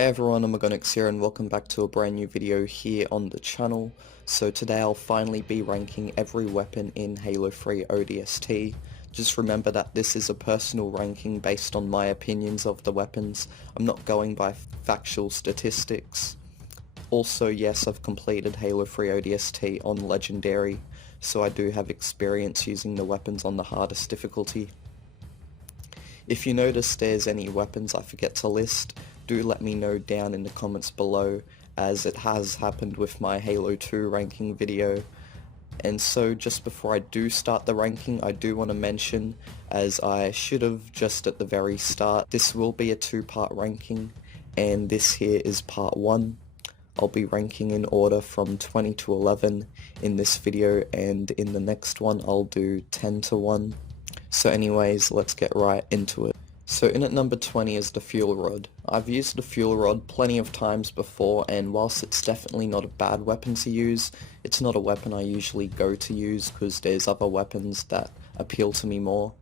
Hey everyone, Omogonix here and welcome back to a brand new video here on the channel. So today I'll finally be ranking every weapon in Halo 3 ODST. Just remember that this is a personal ranking based on my opinions of the weapons. I'm not going by factual statistics. Also, yes, I've completed Halo 3 ODST on Legendary, so I do have experience using the weapons on the hardest difficulty. If you notice there's any weapons I forget to list, do let me know down in the comments below, as it has happened with my Halo 2 ranking video. And so just before I do start the ranking, I do want to mention, as I should have just at the very start, this will be a two-part ranking, and this here is part 1. I'll be ranking in order from 20 to 11 in this video, and in the next one I'll do 10 to 1. So anyways, let's get right into it. So in at number 20 is the fuel rod. I've used the fuel rod plenty of times before, and whilst it's definitely not a bad weapon to use, it's not a weapon I usually go to use because there's other weapons that appeal to me more,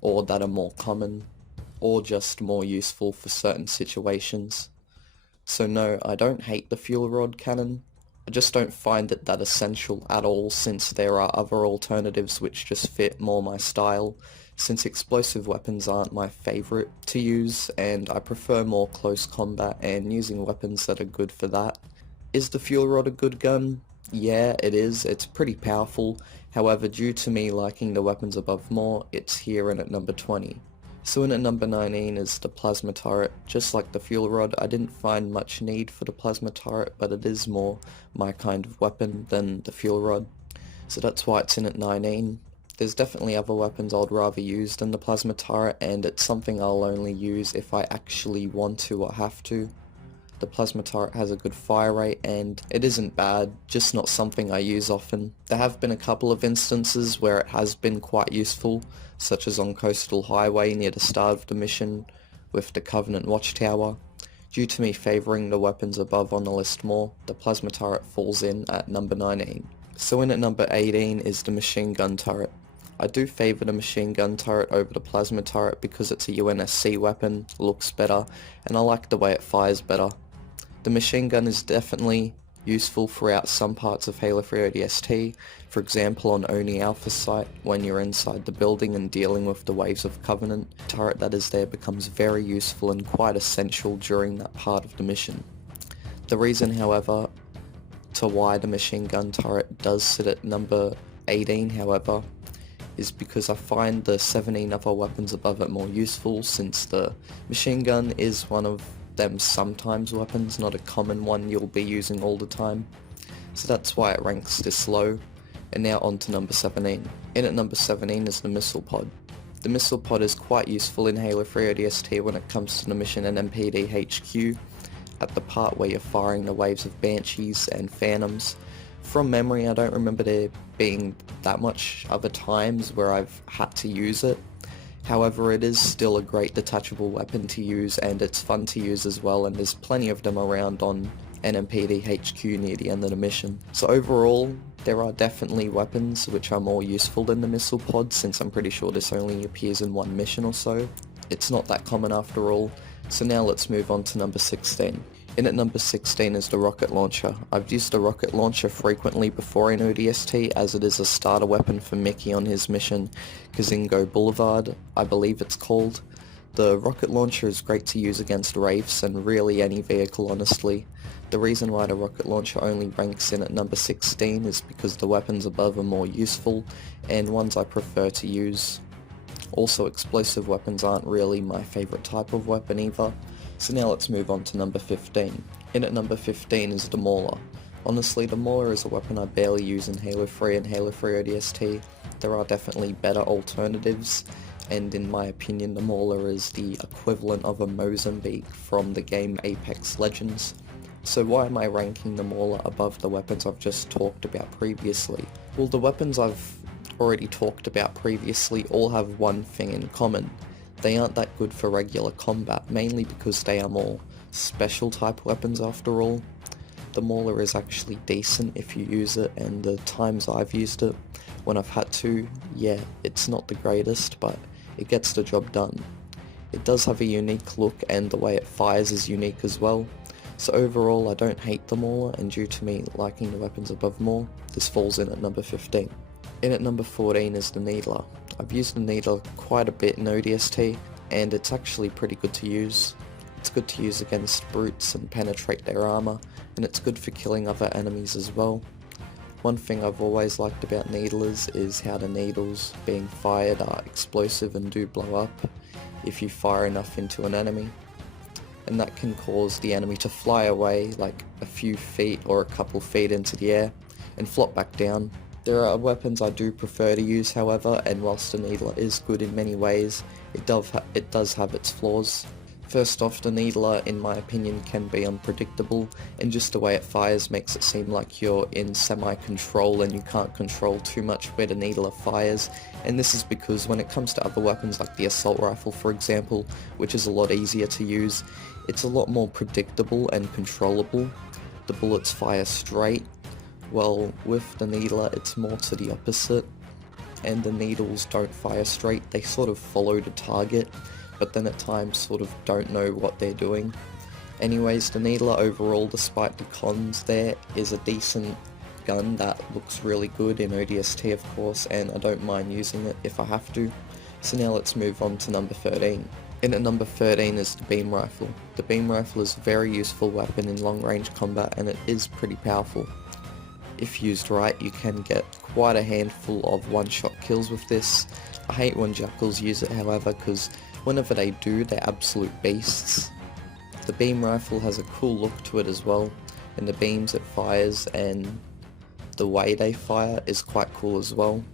or that are more common, or just more useful for certain situations. So no, I don't hate the fuel rod cannon. I just don't find it that essential at all, since there are other alternatives which just fit more my style, since explosive weapons aren't my favourite to use, and I prefer more close combat and using weapons that are good for that. Is the fuel rod a good gun? Yeah, it is. It's pretty powerful. However, due to me liking the weapons above more, it's here in at number 20. So in at number 19 is the plasma turret. Just like the fuel rod, I didn't find much need for the plasma turret, but it is more my kind of weapon than the fuel rod. So that's why it's in at 19. There's definitely other weapons I'd rather use than the plasma turret, and it's something I'll only use if I actually want to or have to. The plasma turret has a good fire rate and it isn't bad, just not something I use often. There have been a couple of instances where it has been quite useful, such as on Coastal Highway near the start of the mission with the Covenant Watchtower. Due to me favouring the weapons above on the list more, the plasma turret falls in at number 19. So in at number 18 is the machine gun turret. I do favour the machine gun turret over the plasma turret because it's a UNSC weapon, looks better, and I like the way it fires better. The machine gun is definitely useful throughout some parts of Halo 3 ODST, for example on Oni Alpha site when you're inside the building and dealing with the waves of Covenant. The turret that is there becomes very useful and quite essential during that part of the mission. The reason, however, to why the machine gun turret does sit at number 18, however, is because I find the 17 other weapons above it more useful, since the machine gun is one of them sometimes weapons, not a common one you'll be using all the time. So that's why it ranks this low. And now on to number 17. In at number 17 is the missile pod. The missile pod is quite useful in Halo 3 ODST when it comes to the mission NMPD HQ, at the part where you're firing the waves of Banshees and Phantoms. From memory, I don't remember there being that much other times where I've had to use it. However, it is still a great detachable weapon to use, and it's fun to use as well, and there's plenty of them around on NMPD HQ near the end of the mission. So overall, there are definitely weapons which are more useful than the missile pod, since I'm pretty sure this only appears in one mission or so. It's not that common after all. So now let's move on to number 16. In at number 16 is the rocket launcher. I've used the rocket launcher frequently before in ODST, as it is a starter weapon for Mickey on his mission Kazingo Boulevard, I believe it's called. The rocket launcher is great to use against Wraiths and really any vehicle, honestly. The reason why the rocket launcher only ranks in at number 16 is because the weapons above are more useful and ones I prefer to use. Also, explosive weapons aren't really my favourite type of weapon either. So now let's move on to number 15. In at number 15 is the Mauler. Honestly, the Mauler is a weapon I barely use in Halo 3 and Halo 3 ODST. There are definitely better alternatives, and in my opinion the Mauler is the equivalent of a Mozambique from the game Apex Legends. So why am I ranking the Mauler above the weapons I've just talked about previously? Well, the weapons I've already talked about previously all have one thing in common. They aren't that good for regular combat, mainly because they are more special type weapons after all. The Mauler is actually decent if you use it, and the times I've used it, when I've had to, yeah, it's not the greatest, but it gets the job done. It does have a unique look and the way it fires is unique as well. So overall I don't hate the Mauler, and due to me liking the weapons above more, this falls in at number 15. In at number 14 is the Needler. I've used the Needler quite a bit in ODST, and it's actually pretty good to use. It's good to use against brutes and penetrate their armor, and it's good for killing other enemies as well. One thing I've always liked about Needlers is how the needles being fired are explosive and do blow up if you fire enough into an enemy, and that can cause the enemy to fly away like a few feet or a couple feet into the air and flop back down. There are weapons I do prefer to use, however, and whilst the Needler is good in many ways, it does have its flaws. First off, the Needler, in my opinion, can be unpredictable, and just the way it fires makes it seem like you're in semi-control and you can't control too much where the Needler fires, and this is because when it comes to other weapons like the assault rifle, for example, which is a lot easier to use, it's a lot more predictable and controllable. The bullets fire straight. Well, with the Needler it's more to the opposite, and the needles don't fire straight, they sort of follow the target, but then at times sort of don't know what they're doing. Anyways, the Needler overall, despite the cons there, is a decent gun that looks really good in ODST of course, and I don't mind using it if I have to. So now let's move on to number 13. In at number 13 is the beam rifle. The beam rifle is a very useful weapon in long range combat, and it is pretty powerful. If used right, you can get quite a handful of one-shot kills with this. I hate when jackals use it, however, because whenever they do, they're absolute beasts. The beam rifle has a cool look to it as well, and the beams it fires and the way they fire is quite cool as well.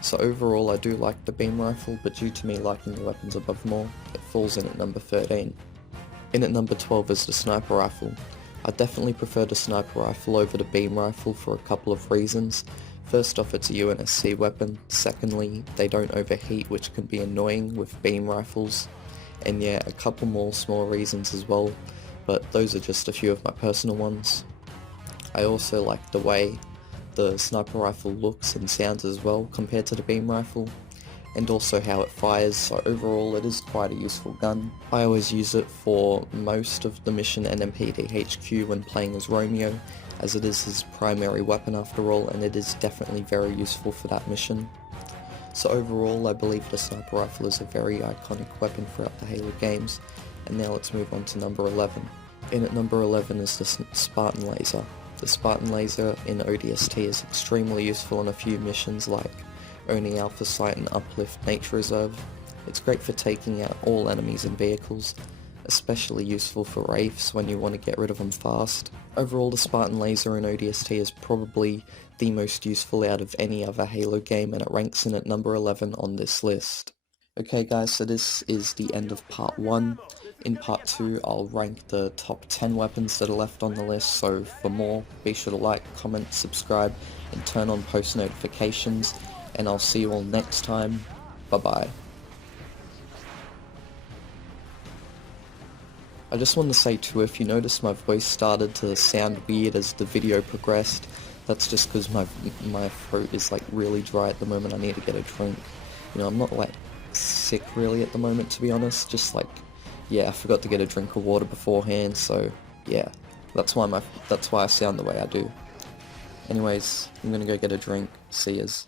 So overall I do like the beam rifle, but due to me liking the weapons above more, it falls in at number 13. In at number 12 is the sniper rifle. I definitely prefer the sniper rifle over the beam rifle for a couple of reasons. First off, it's a UNSC weapon. Secondly, they don't overheat, which can be annoying with beam rifles. And yeah, a couple more small reasons as well, but those are just a few of my personal ones. I also like the way the sniper rifle looks and sounds as well compared to the beam rifle, and also how it fires, so overall it is quite a useful gun. I always use it for most of the mission NMPD HQ when playing as Romeo, as it is his primary weapon after all, and it is definitely very useful for that mission. So overall I believe the sniper rifle is a very iconic weapon throughout the Halo games, and now let's move on to number 11. In at number 11 is the Spartan Laser. The Spartan Laser in ODST is extremely useful in a few missions like owning Alpha Site and Uplift Nature Reserve. It's great for taking out all enemies and vehicles, especially useful for wraiths when you want to get rid of them fast. Overall, the Spartan Laser in ODST is probably the most useful out of any other Halo game, and it ranks in at number 11 on this list. Okay guys, so this is the end of part 1. In part 2 I'll rank the top 10 weapons that are left on the list, so for more be sure to like, comment, subscribe and turn on post notifications, and I'll see you all next time. Bye bye. I just want to say too, if you notice my voice started to sound weird as the video progressed, that's just because my throat is like really dry at the moment. I need to get a drink. You know, I'm not like sick really at the moment, to be honest, just like, yeah, I forgot to get a drink of water beforehand, so yeah, that's why I sound the way I do. Anyways, I'm gonna go get a drink. See yas.